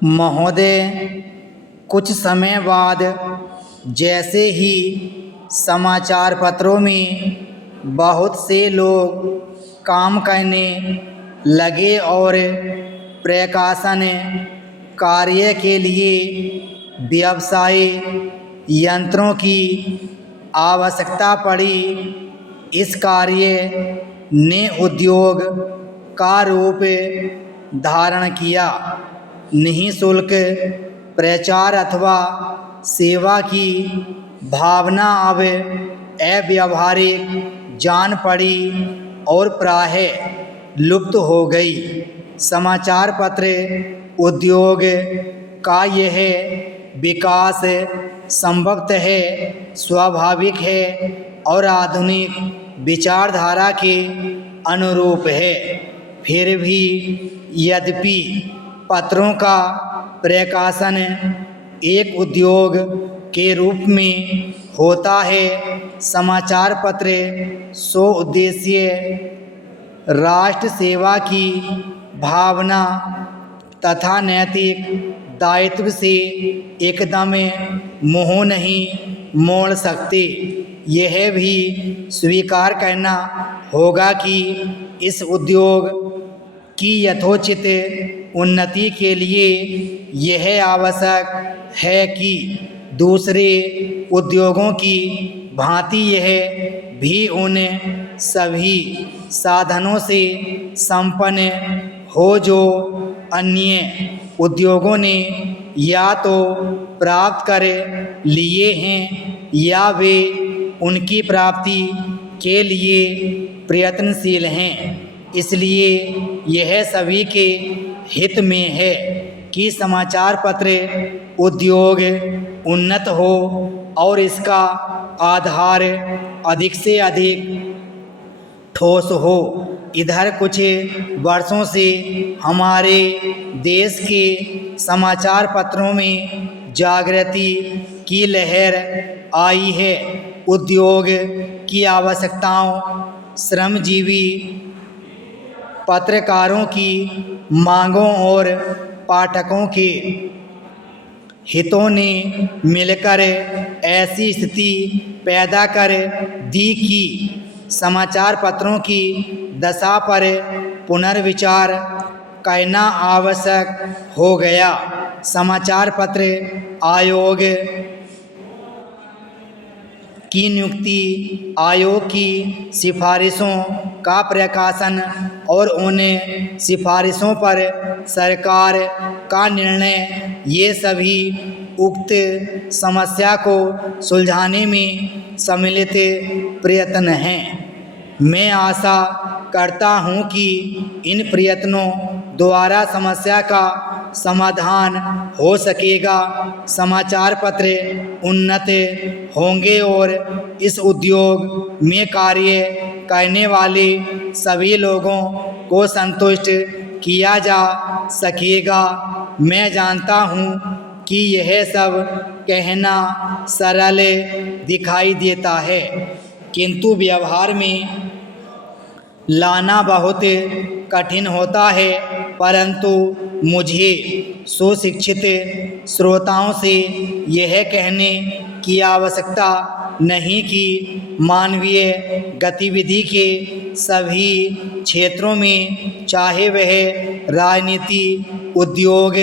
महोदय, कुछ समय बाद जैसे ही समाचार पत्रों में बहुत से लोग काम करने लगे और प्रकाशन कार्य के लिए व्यवसायी यंत्रों की आवश्यकता पड़ी, इस कार्य ने उद्योग का रूप धारण किया। निःशुल्क प्रचार अथवा सेवा की भावना अब अव्यावहारिक जान पड़ी और प्रायः लुप्त हो गई। समाचार पत्र उद्योग का यह विकास संभवतः स्वाभाविक है और आधुनिक विचारधारा के अनुरूप है। फिर भी यद्यपि पत्रों का प्रकाशन एक उद्योग के रूप में होता है, समाचार पत्र स्वउद्देशीय राष्ट्र सेवा की भावना तथा नैतिक दायित्व से एकदम मुँह नहीं मोड़ सकते। यह भी स्वीकार करना होगा कि इस उद्योग की यथोचित उन्नति के लिए यह आवश्यक है कि दूसरे उद्योगों की भांति यह भी उन सभी साधनों से संपन्न हो जो अन्य उद्योगों ने या तो प्राप्त कर लिए हैं या वे उनकी प्राप्ति के लिए प्रयत्नशील हैं। इसलिए यह सभी के हित में है कि समाचार पत्र उद्योग उन्नत हो और इसका आधार अधिक से अधिक ठोस हो। इधर कुछ वर्षों से हमारे देश के समाचार पत्रों में जागृति की लहर आई है। उद्योग की आवश्यकताओं, श्रमजीवी पत्रकारों की मांगों और पाठकों के हितों ने मिलकर ऐसी स्थिति पैदा कर दी कि समाचार पत्रों की दशा पर पुनर्विचार करना आवश्यक हो गया। समाचार पत्र आयोग की नियुक्ति, आयोग की सिफारिशों का प्रकाशन और उन सिफारिशों पर सरकार का निर्णय, ये सभी उक्त समस्या को सुलझाने में सम्मिलित प्रयत्न हैं। मैं आशा करता हूं कि इन प्रयत्नों द्वारा समस्या का समाधान हो सकेगा, समाचार पत्र उन्नत होंगे और इस उद्योग में कार्य करने वाले सभी लोगों को संतुष्ट किया जा सकेगा। मैं जानता हूं कि यह सब कहना सरल दिखाई देता है, किंतु व्यवहार में लाना बहुत कठिन होता है। परंतु मुझे सुशिक्षित श्रोताओं से यह कहने की आवश्यकता नहीं कि मानवीय गतिविधि के सभी क्षेत्रों में, चाहे वह राजनीति, उद्योग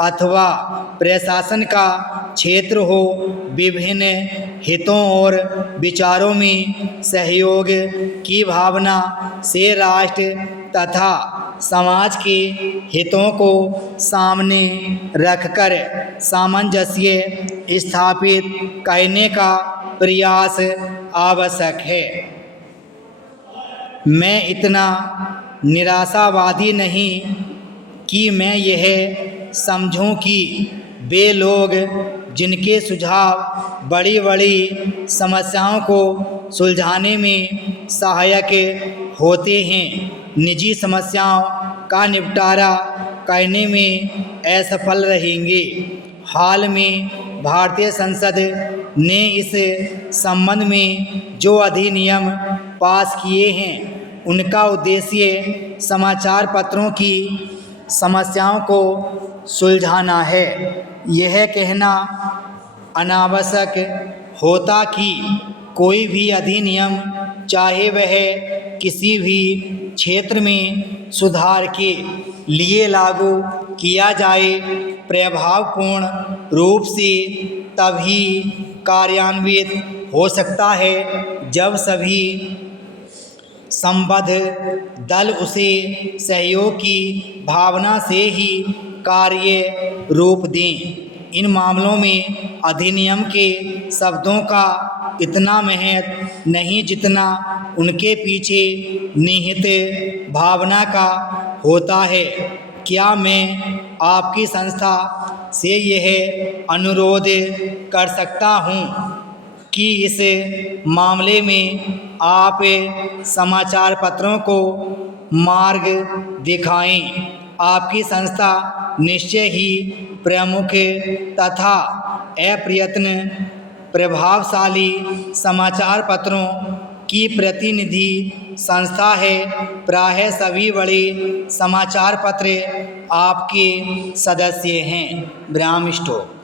अथवा प्रशासन का क्षेत्र हो, विभिन्न हितों और विचारों में सहयोग की भावना से राष्ट्र तथा समाज के हितों को सामने रखकर सामंजस्य स्थापित करने का प्रयास आवश्यक है। मैं इतना निराशावादी नहीं कि मैं यह समझूं कि वे लोग जिनके सुझाव बड़ी बड़ी समस्याओं को सुलझाने में सहायक होते हैं, निजी समस्याओं का निपटारा करने में असफल रहेंगे। हाल में भारतीय संसद ने इस संबंध में जो अधिनियम पास किए हैं, उनका उद्देश्य समाचार पत्रों की समस्याओं को सुलझाना है। यह कहना अनावश्यक होता कि कोई भी अधिनियम, चाहे वह किसी भी क्षेत्र में सुधार के लिए लागू किया जाए, प्रभावपूर्ण रूप से तभी कार्यान्वित हो सकता है जब सभी संबद्ध दल उसे सहयोग की भावना से ही कार्य रूप दें। इन मामलों में अधिनियम के शब्दों का इतना महत्व नहीं जितना उनके पीछे निहित भावना का होता है। क्या मैं आपकी संस्था से यह अनुरोध कर सकता हूँ कि इस मामले में आप समाचार पत्रों को मार्ग दिखाएं। आपकी संस्था निश्चय ही प्रमुख तथा अप्रयत्न प्रभावशाली समाचार पत्रों की प्रतिनिधि संस्था है। प्रायः सभी बड़े समाचार पत्र आपके सदस्य हैं। ब्राह्म स्टोक।